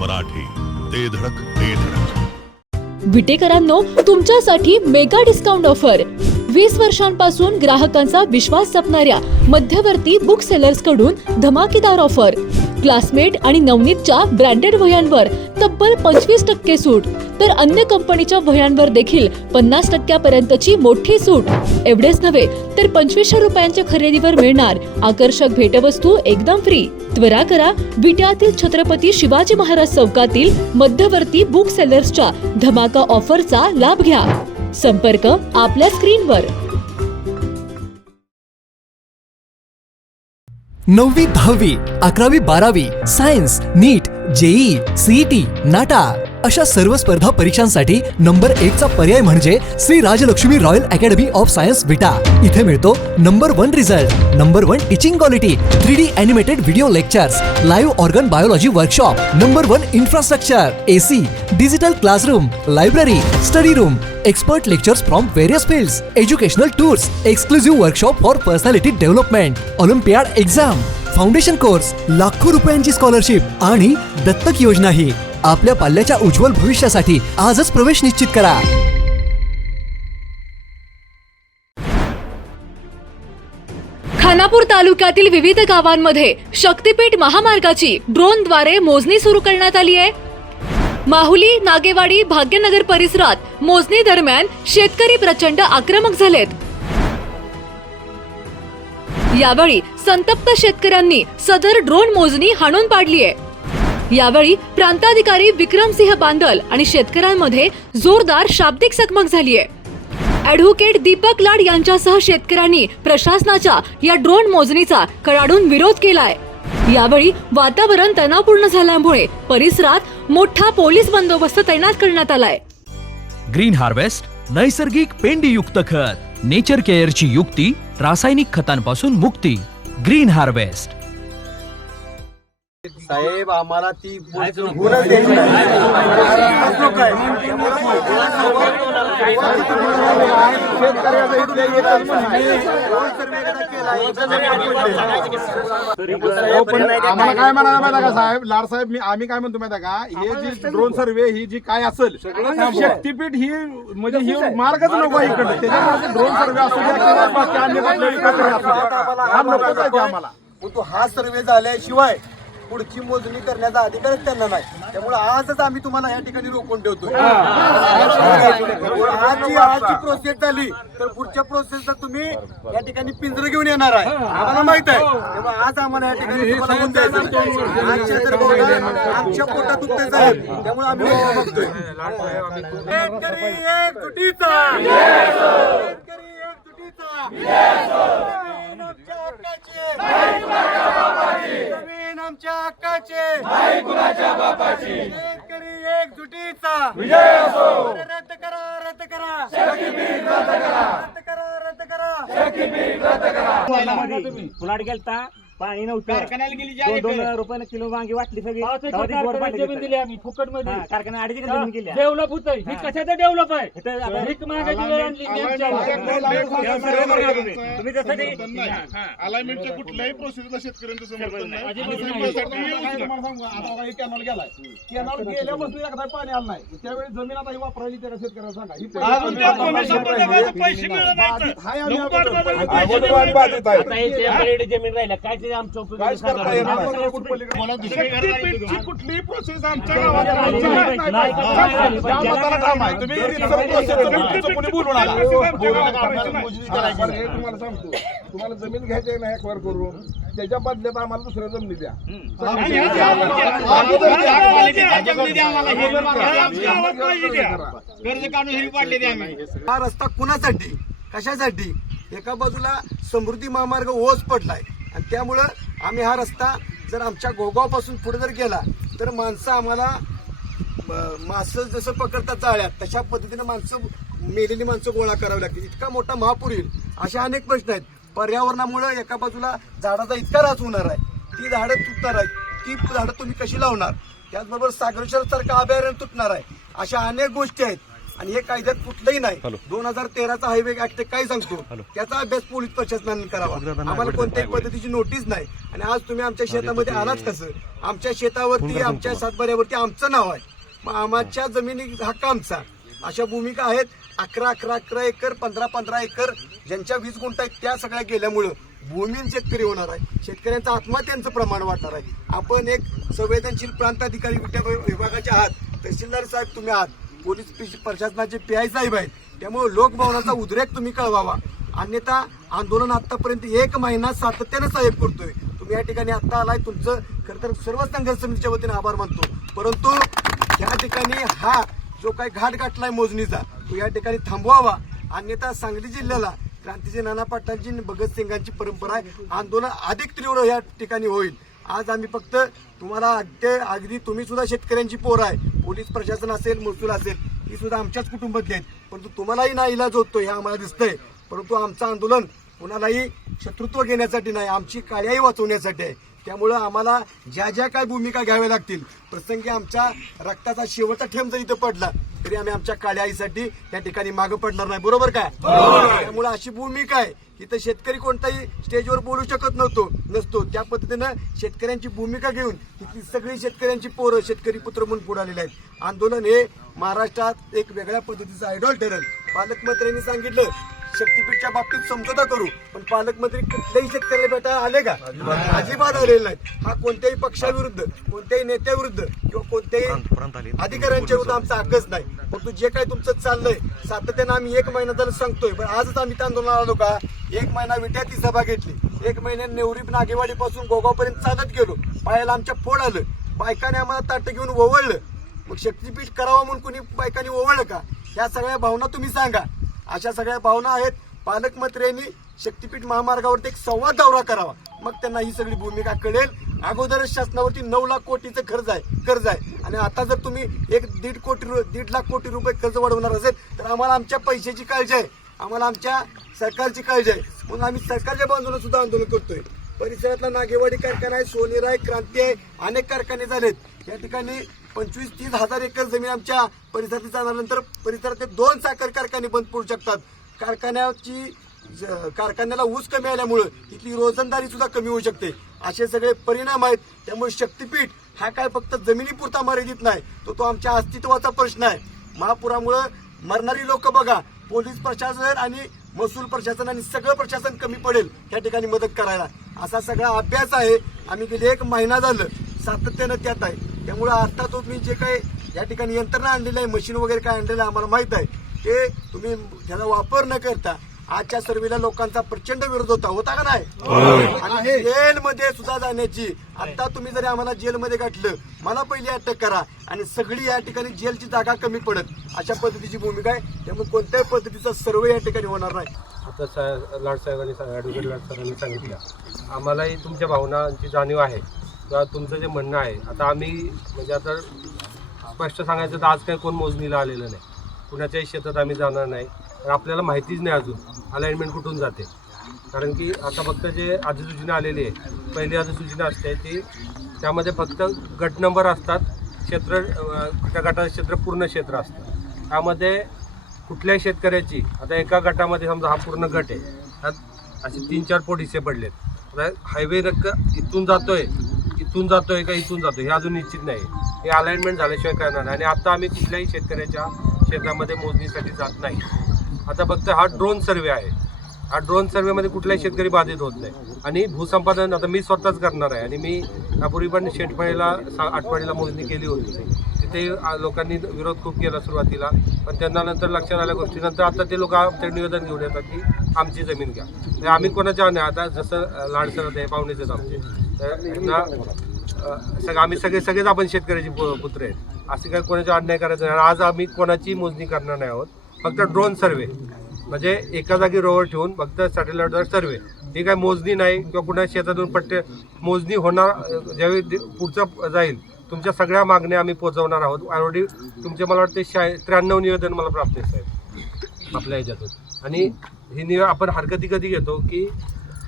मराठी, ते धडक ते धडक. विटेकरांनो, तुमच्यासाठी मेगा डिस्काउंट ऑफर. 20 वर्षांपासून ग्राहकांचा विश्वास जपणाऱ्या मध्यवर्ती बुक सेलर्स कडून धमाकेदार ऑफर. क्लासमेट आणि नवनीतच्या ब्रँडेड वह्यांवर तब्बल 25% सूट, तर अन्य कंपनीच्या वह्यांवर देखील 50% पर्यंतची मोठी सूट. एवढेच नव्हे तर 2500 रुपयांच्या खरेदीवर मिळणार आकर्षक भेटवस्तू एकदम फ्री. त्वरा करा, विट्यातील छत्रपती शिवाजी महाराज चौकातील मध्यवर्ती बुक सेलर्सच्या धमाका ऑफरचा लाभ घ्या. संपर्क आपल्या स्क्रीनवर. 9वी 10वी 11वी 12वी science, NEET, JEE, CET, NATA अशा सर्व स्पर्धा परीक्षांसाठी नंबर 1 चा पर्याय म्हणजे Shri Rajlaxmi royal academy of science Vita. इथे मिळतो number 1 result, number 1 teaching quality, 3D animated video lectures, live organ biology workshop, number 1 infrastructure, AC, digital classroom, library, study room, expert lectures from various fields, educational tours, exclusive workshop for personality development, Olympiad exam, foundation course, लाखो रुपयांची scholarship आणि दत्तक योजनाही. आपल्या पाल्याच्या उज्ज्वल भविष्यासाठी आजच प्रवेश निश्चित करा. खानापूर तालुक्यातील विविध गावांमध्ये शक्तीपीठ महामार्गाची ड्रोनद्वारे मोजणी सुरू करण्यात आली आहे. माहुली, नागेवाडी, भाग्यनगर परिसरात मोजणी दरम्यान शेतकरी प्रचंड आक्रमक झालेत. यावेळी संतप्त शेतकऱ्यांनी सदर ड्रोन मोजणी हाणून पाडली आहे. यावेळी प्रांताधिकारी विक्रमसिंह बांदल आणि शेतकऱ्यांमध्ये जोरदार शाब्दिक चकमक झाली आहे. ॲडव्होकेट दीपक लाड यांच्यासह शेतकऱ्यांनी प्रशासनाच्या या ड्रोन मोजणीचा कडाडून विरोध केलाय. यावेळी वातावरण तणावपूर्ण झाल्यामुळे परिसरात मोठा पोलीस बंदोबस्त तैनात करण्यात आलाय. ग्रीन हार्वेस्ट नैसर्गिक पेंडीयुक्त खत, नेचर केअरची युक्ती, रासायनिक खतांपासून मुक्ती. Green harvest. साहेब आम्हाला ती गुणच द्यायची आम्हाला काय म्हणायला माहिती का साहेब, लाड साहेब, आम्ही काय म्हणतो माहिती का, हे जी ड्रोन सर्वे ही जी काय असेल शक्तीपीठ ही म्हणजे ही मार्गच नको इकडे. त्याच्यामुळे ड्रोन सर्वे असू द्या किंवा बाकी अन्य आम्हाला तो हा सर्वे झाल्याशिवाय पुढची मोजणी करण्याचा अधिकारच त्यांना नाही. त्यामुळे आजच आम्ही तुम्हाला या ठिकाणी रोखून ठेवतोय. आजची प्रोसेस झाली तर पुढच्या प्रोसेसला तुम्ही या ठिकाणी पिंजरं घेऊन येणार आहे, आम्हाला माहित आहे. त्यामुळे आज आम्हाला या ठिकाणी तुम्हाला होऊन द्यायचं. आमच्या पोटात दुखते साहेब, त्यामुळे आम्ही बघतोय. शेतकरी एकजुटीचा, शेतकरी एकजुटीचा, जमीन आमच्या हक्काचे, शेतकरी एकजुटीचा विजय असो. रद्द करा, रद्द करा, रद्द करा, रद्द करा. फुलाट गेलता, पाणी नव्हतं, 2 रुपयानं किलो वांगी वाटली सगळी. जमीन दिली आम्ही फुकट मध्ये. कारखाना 2.5 एकर जमीन केली. डेव्हलप होतंय. ही कशाचं डेव्हलप आहे? भीक मागायची वेळ आणली. तुम्ही त्यासाठी अलाइनमेंटच्या कुठल्याही प्रोसेसला शेतकऱ्यांचं समर्थन नाही. कॅनॉल गेलाय, कॅनॉल गेल्यापासून एकदा पाणी आलं नाही. त्यावेळी जमीन आता ही वापरायची त्या शेतकऱ्याला सांगा. जमीन राहिल्या काय ते आमच्या कुठलीही प्रोसेस आमच्या गावात तुम्हाला सांगतो, तुम्हाला जमीन घ्यायची नाही ऍक्वायर करून, त्याच्या बदल्यात आम्हाला दुसऱ्या जमिनी द्या. हा रस्ता कुणासाठी, कशासाठी? एका बाजूला समृद्धी महामार्ग ओस पडलाय आणि त्यामुळं आम्ही हा रस्ता जर आमच्या गोगावपासून पुढे जर गेला तर माणसं आम्हाला मासं जसं पकडतात जाळ्यात तशा पद्धतीने माणसं, मेलेली माणसं गोळा करावी लागतील. इतका मोठा महापूर येईल, असे अनेक प्रश्न आहेत. पर्यावरणामुळे एका बाजूला झाडाचा इतका ऱ्हास होणार आहे, ती झाडं तुटणार आहेत, ती झाडं तुम्ही कशी लावणार? त्याचबरोबर सागरेश्वर सारखं अभयारण्य तुटणार आहे. अशा अनेक गोष्टी आहेत आणि हे कायद्यात कुठलंही नाही. 2013चा हायवे ऍक्ट काय सांगतो त्याचा अभ्यास पोलीस प्रशासनाने करावा. आम्हाला कोणत्याही पद्धतीची नोटीस नाही. आणि आज तुम्ही आमच्या शेतामध्ये आलाच कसं? आमच्या शेतावरती आमच्या सातबाऱ्यावरती आमचं नाव आहे, मग आमच्या जमिनी हक्क आमचा. अशा भूमिका आहेत 11 एकर 15 एकर ज्यांच्या 20 गुंठ आहेत त्या सगळ्या गेल्यामुळं भूमीन शेतकरी होणार आहे. शेतकऱ्यांचं आत्महत्यांचं प्रमाण वाढणार आहे. आपण एक संवेदनशील प्रांत अधिकारी विभागाचे आहात, तहसीलदार साहेब तुम्ही आहात, पोलीस प्रशासनाचे PI साहेब आहेत. त्यामुळे लोकभवनाचा उद्रेक तुम्ही कळवावा. अन्यथा आंदोलन आतापर्यंत 1 महिना सातत्यानं साहेब करतोय. तुम्ही या ठिकाणी आता आलाय, तुमचं खरं तर सर्व संघर्ष समितीच्या वतीने आभार मानतो. परंतु या ठिकाणी हा जो काही घाट गाठलाय मोजणीचा तो या ठिकाणी थांबवावा. अन्यथा सांगली जिल्ह्याला क्रांतीचे नाना पाटलांची भगतसिंगांची परंपरा आहे, आंदोलन अधिक तीव्र या ठिकाणी होईल. आज आम्ही फक्त तुम्हाला अगदी तुम्ही सुद्धा शेतकऱ्यांची पोर आहे, पोलीस प्रशासन असेल, महसूल असेल, ही सुद्धा आमच्याच कुटुंबातली आहेत. परंतु तुम्हालाही ना इलाज होतो हे आम्हाला दिसतंय. परंतु आमचं आंदोलन कुणालाही शत्रुत्व घेण्यासाठी नाही, आमची काळ्याही वाचवण्यासाठी आहे. त्यामुळं आम्हाला ज्या काय भूमिका घ्याव्या लागतील, प्रसंगी आमच्या रक्ताचा शेवटचा थेंब जर इथं पडला तरी आम्ही आमच्या काळ्या आईसाठी त्या ठिकाणी मागं पडणार नाही. बरोबर काय? त्यामुळे अशी भूमिका आहे. इथं शेतकरी कोणताही स्टेजवर बोलू शकत नसतो. त्या पद्धतीनं शेतकऱ्यांची भूमिका घेऊन इथली सगळी शेतकऱ्यांची पोरं शेतकरी पुत्र म्हणून पुढे आलेले आहेत. आंदोलन हे महाराष्ट्रात एक वेगळ्या पद्धतीचं आयडॉल ठरेल. पालकमंत्र्यांनी सांगितलं शक्तीपीठच्या बाबतीत समझोता करू, पण पालकमंत्री कुठल्याही शेतकऱ्याला भेटायला आले का? अजिबात आलेले नाहीत. हा कोणत्याही पक्षाविरुद्ध, कोणत्याही नेत्याविरुद्ध किंवा कोणत्याही अधिकाऱ्यांच्या विरुद्ध आमचा हक्कच नाही. परंतु जे काही तुमचं चाललंय सातत्यानं आम्ही 1 महिना झालं सांगतोय, पण आजच आम्ही त्या आंदोलनाला आलो का? 1 महिना विट्यात ती सभा घेतली, 1 महिन्यात नेवरी नागेवाडी पासून गोगावपर्यंत चालत गेलो, पायाला आमच्या फोड आलं, बायकाने आम्हाला ताटं घेऊन ओवळलं. मग शक्तीपीठ करावं म्हणून कुणी बायकांनी ओवळलं का? ह्या सगळ्या भावना तुम्ही सांगा. अशा सगळ्या भावना आहेत. पालकमंत्र्यांनी शक्तीपीठ महामार्गावरती एक संवाद दौरा करावा, मग त्यांना ही सगळी भूमिका कळेल. अगोदरच शासनावरती 9 लाख कोटीचं कर्ज आहे आणि आता जर तुम्ही 1.5 लाख कोटी रुपये कर्ज वाढवणार असेल तर आम्हाला आमच्या पैशाची काळजी आहे, आम्हाला आमच्या सरकारची काळजी आहे. म्हणून आम्ही सरकारच्या बाजूने सुद्धा आंदोलन करतोय. परिसरातला नागेवाडी कारखाना आहे, सोनेर आहे, क्रांती आहे, अनेक कारखाने झालेत. या ठिकाणी 25-30 हजार एकर जमीन आमच्या परिसरात झाल्यानंतर परिसरातले 2 साखर कारखाने बंद पडू शकतात. कारखान्याला ऊस कमी आल्यामुळे इथली रोजंदारी सुद्धा कमी होऊ शकते. असे सगळे परिणाम आहेत. त्यामुळे शक्तीपीठ हा काय फक्त जमिनीपुरता मर्यादित नाही, तो आमच्या अस्तित्वाचा प्रश्न आहे. महापुरामुळे मरणारी लोक बघा, पोलीस प्रशासन आणि महसूल प्रशासन आणि सगळं प्रशासन कमी पडेल या ठिकाणी मदत करायला. असा सगळा अभ्यास आहे. आम्ही गेले 1 महिना झालं सातत्यानं त्यात आहे. त्यामुळे आता तुम्ही जे काही या ठिकाणी यंत्रणा आणलेली आहे, मशीन वगैरे काय आणलेलं आहे आम्हाला माहित आहे, ते तुम्ही त्याचा वापर न करता आजच्या सर्वेला लोकांचा प्रचंड विरोध होता का नाही? आणि जेलमध्ये सुद्धा जाण्याची, आता तुम्ही जरी आम्हाला जेलमध्ये गाठलं, मला पहिली अटक करा आणि सगळी या ठिकाणी जेलची जागा कमी पडत, अशा पद्धतीची भूमिका आहे. त्यामुळे कोणत्याही पद्धतीचा सर्वे या ठिकाणी होणार नाही. आता लाडसाहेबांनी ॲडव्होकेट लाडसाहेबांनी सांगितलं, आम्हालाही तुमच्या भावनांची जाणीव आहे किंवा तुमचं जे म्हणणं आहे. आता आम्ही म्हणजे आता स्पष्ट सांगायचं तर आज काही कोण मोजणीला आलेलं नाही, कुणाच्याही शेतात आम्ही जाणार नाही. तर आपल्याला माहितीच नाही अजून अलाइनमेंट कुठून जाते. कारण की आता फक्त जे अधिसूचना आलेली आहे, पहिली अधिसूचना असते ती, त्यामध्ये फक्त गट नंबर असतात, क्षेत्र त्या गटाचं क्षेत्र पूर्ण क्षेत्र असतं. त्यामध्ये कुठल्याही शेतकऱ्याची आता एका गटामध्ये समजा हा पूर्ण गट आहे, त्यात असे 3-4 पोट हिस्से पडलेत. आता हायवे इथून जातोय का इथून जातोय हे अजून निश्चित नाही. हे अलाइनमेंट झाल्याशिवाय करणार नाही. आणि आता आम्ही कुठल्याही शेतकऱ्याच्या शेतामध्ये मोजणीसाठी जात नाही. आता फक्त हा ड्रोन सर्वे आहे. हा ड्रोन सर्वेमध्ये कुठलाही शेतकरी बाधित होत नाही. आणि भूसंपादन आता मी स्वतःच करणार आहे. आणि मी यापूर्वी पण शेटफळीला आठवडीला मोजणी केली होती. तिथे लोकांनी विरोध खूप केला सुरुवातीला, पण त्यांना नंतर लक्षात आल्या गोष्टीनंतर आता ते लोक आमचं निवेदन घेऊन येतात की आमची जमीन घ्या. तर आम्ही कोणाच्या नाही, आता जसं लाडसरत आहे, पाहुणेच आहेत आमचे, तर त्यांना आम्ही सगळेच आपण शेतकऱ्याची पुत्र आहेत. असे काही कोणाचा अन्याय करायचं नाही. आज आम्ही कोणाची मोजणी करणार नाही आहोत. फक्त ड्रोन सर्वे म्हणजे एका जागी रोवर ठेवून फक्त सॅटेलाइटवर सर्वे, ही काही मोजणी नाही किंवा कुणा शेतातून पट्टे मोजणी होणार. ज्यावेळी पुढचं जाईल तुमच्या सगळ्या मागण्या आम्ही पोहोचवणार आहोत. ऑलरेडी तुमचे मला वाटते 93 निवेदन मला प्राप्त आहेत आपल्या ह्याच्यातून. आणि ही आपण हरकती कधी घेतो की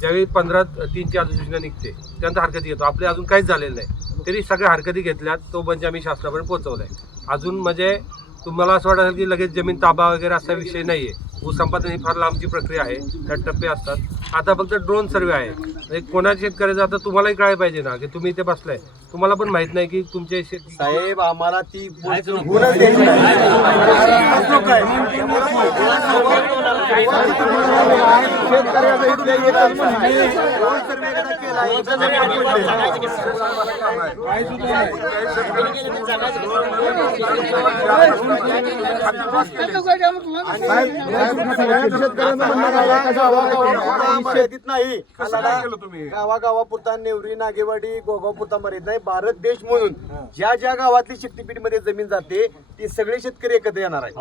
ज्यावेळी 15/3ची अधिसूचना निघते त्यानंतर हरकती घेतो. आपले अजून काहीच झालेलं नाही, तरी सगळ्या हरकती घेतल्यात. तो म्हणजे आम्ही शासनापर्यंत पोहोचवला आहे. अजून म्हणजे तुम्हाला असं वाटेल की लगेच जमीन ताबा वगैरे असा विषय नाही आहे. भूसंपादन ही फार लांबची प्रक्रिया आहे, त्यात टप्पे असतात. आता फक्त ड्रोन सर्वे आहे. म्हणजे कोणाच्या शेतकऱ्याचं आता तुम्हालाही कळायला पाहिजे ना की तुम्ही इथे बसलाय, तुम्हाला पण माहित नाही की तुमच्या शेती साहेब आम्हाला ती होऊनच द्यायची नाही. लोक आहे. ड्रोन सर्वे एकदा केला, एकदा जमीन शेतीत नाही, गावागावापुरता नेवरी, नागेवाडी, गोगावपुरता मर्यादित नाही, भारत देश म्हणून ज्या ज्या गावातली शक्तीपीठ मध्ये जमीन जाते ती सगळे शेतकरी एकत्र येणार आहे.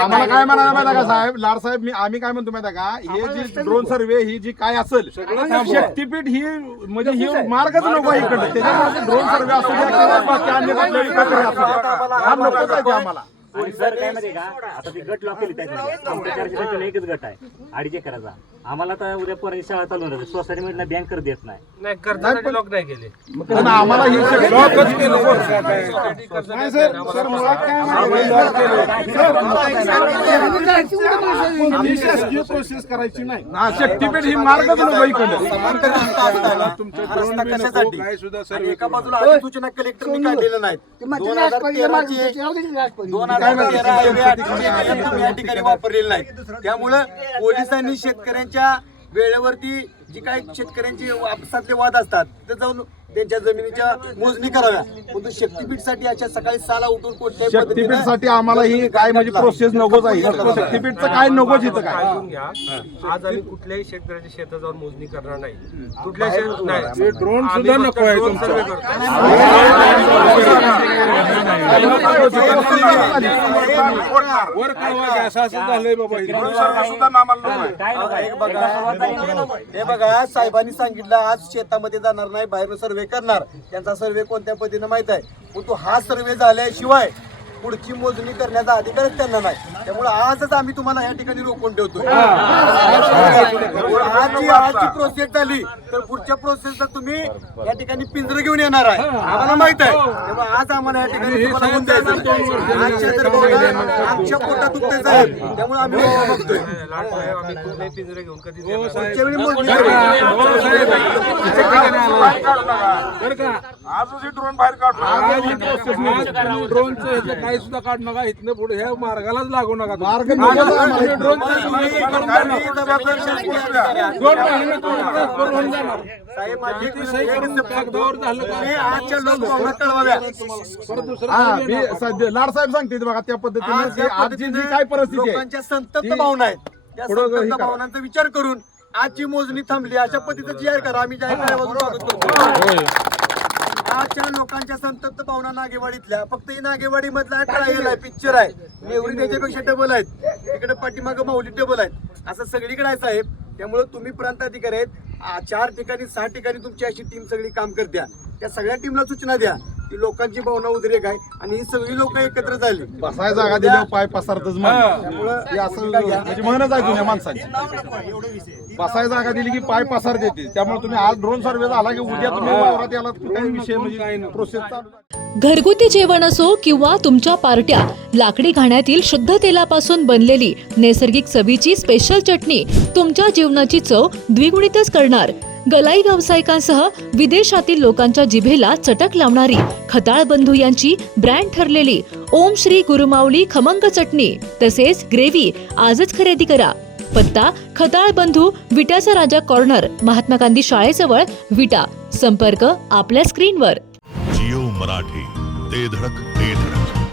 आम्हाला काय म्हणायला माहिती का साहेब, लाड साहेब, आम्ही काय म्हणतो माहिती का, हे जी ड्रोन सर्वे ही जी काय असेल शक्तीपीठ ही म्हणजे ही मार्गच नको आहे इकडे. त्याच्यामुळे ड्रोन सर्वे असू द्या किंवा बाकी अन्य कुठल्याही प्रक्रिया असू द्या, हा नकोच आहे ते आम्हाला. आणि सर काय माहिती का, आता ती गट लॉक केली त्याच्यामध्ये आमच्या 400 टक्के एकच गट आहे 2.5 एकराचा. आम्हाला आता उद्या पोरांची शाळा चालू राहते, सोसायटी मध्ये बँक कर देत नाही. नाही कर्जासाठी लॉक नाही केले. पण आम्हाला ही लॉकच केलं. प्रोसेस करायची नाही, शक्तीपीठ ही मार्गच नको इकडे. कशासाठी? आणि एका बाजूला अधिसूचना कलेक्टरनी काढलेलं नाही. 2013 या ठिकाणी वापरलेलं नाही. त्यामुळं पोलिसांनी शेतकऱ्यांच्या वेळेवरती जी काही शेतकऱ्यांची आपसातले वाद असतात तिथे जाऊन त्यांच्या जमिनीच्या मोजणी कराव्या. परंतु शक्तीपीठसाठी अशा सकाळी 6ला उठून कोणत्याही शक्तीपीठसाठी आम्हाला ही काय म्हणजे प्रोसेस नकोच आहे. शक्तीपीठचं काय नकोच इथं काय. ऐकून घ्या, आज आम्ही कुठल्याही शेतकऱ्याच्या शेतात जाऊन मोजणी करणार नाही. कुठल्या शेत नाही, ड्रोन सुद्धा नको आहे. वर कळवा असं झालंय बाबा, हे बघा, साहेबांनी सांगितलं आज शेतामध्ये जाणार नाही, बाहेर सर्वे करणार. त्यांचा सर्वे कोणत्या पद्धतीने माहित आहे, परंतु हा सर्वे झाल्याशिवाय पुढची मोजणी करण्याचा अधिकारच त्यांना नाही. त्यामुळे आजच आम्ही तुम्हाला या ठिकाणी रोखून ठेवतोय. आजची प्रोसेस झाली तर पुढच्या प्रोसेसला तुम्ही या ठिकाणी पिंजरं घेऊन येणार आहे, आम्हाला माहित आहे. त्यामुळे आज आम्हाला या ठिकाणी तुम्हाला होऊन द्यायचं. आजच्या जर बघा आमच्या पोटात दुखते साहेब, त्यामुळे आम्ही बघतोय. आम्ही कुठल्याही पिंजरे घेऊन कधी पुढच्या वेळी मोजणी आजच ड्रोन बाहेर काढतो. ड्रोनचं काही सुद्धा काढू नका इथनं पुढे, ह्या मार्गालाच लागू नका. मार्ग लाड साहेब सांगते बघा त्या पद्धतीने आजची जी काय परिस्थिती आहे, लोकांच्या संतप्त भावना आहेत, त्या संतप्त भावनांचा विचार करून आजची मोजणी थांबली अशा पद्धतीचं जाहीर करा. आम्ही जाहीर करायला स्वागत करतो. आजच्या लोकांच्या संतप्त भावना नागेवाडीतल्या, फक्त ही नागेवाडी मधला ट्रायल आहे, पिक्चर आहे. नेवरी त्याच्यापेक्षा डबल आहेत, तिकडे पाठीमागं माऊली डबल आहेत, असं सगळीकडे आहे साहेब. त्यामुळे तुम्ही प्रांताधिकारी आहेत, 4 ठिकाणी 6 ठिकाणी तुमची अशी टीम सगळी काम करत्या. त्या सगळ्या टीमला सूचना द्या की लोकांची भावना उद्रेक आहे आणि ही सगळी लोक एकत्र झाली. बसाय जागा दिल्या पाय पसरतच म्हणजे म्हणच आहे जुन्या माणसाची, बसाय जागा दिली की पाय पसार देते. त्यामुळे तुम्ही आज ड्रोन सर्वे झाला की उद्या तुम्ही वावरात याला कुठलाही विषय म्हणजे प्रोसेस चालू. घरगुती जेवण असो किंवा तुमच्या पार्ट्या, लाकडी घाण्यातील शुद्ध तेलापासून बनलेली नैसर्गिक चवीची स्पेशल चटणी तुमच्या जीवनाची चव द्विगुणितच करणार. गलाई व्यावसायिकांसह विदेशातील लोकांच्या जिभेला चटक लावणारी खताळ बंधू यांची ब्रँड ठरलेली ओम श्री गुरुमाऊली खमंग चटणी तसेच ग्रेव्ही आजच खरेदी करा. पत्ता खताळ बंधू, विट्याचा राजा कॉर्नर, महात्मा गांधी शाळेजवळ, विटा. संपर्क आपल्या स्क्रीनवर. जिओ मराठी, ते धडक ते धडक.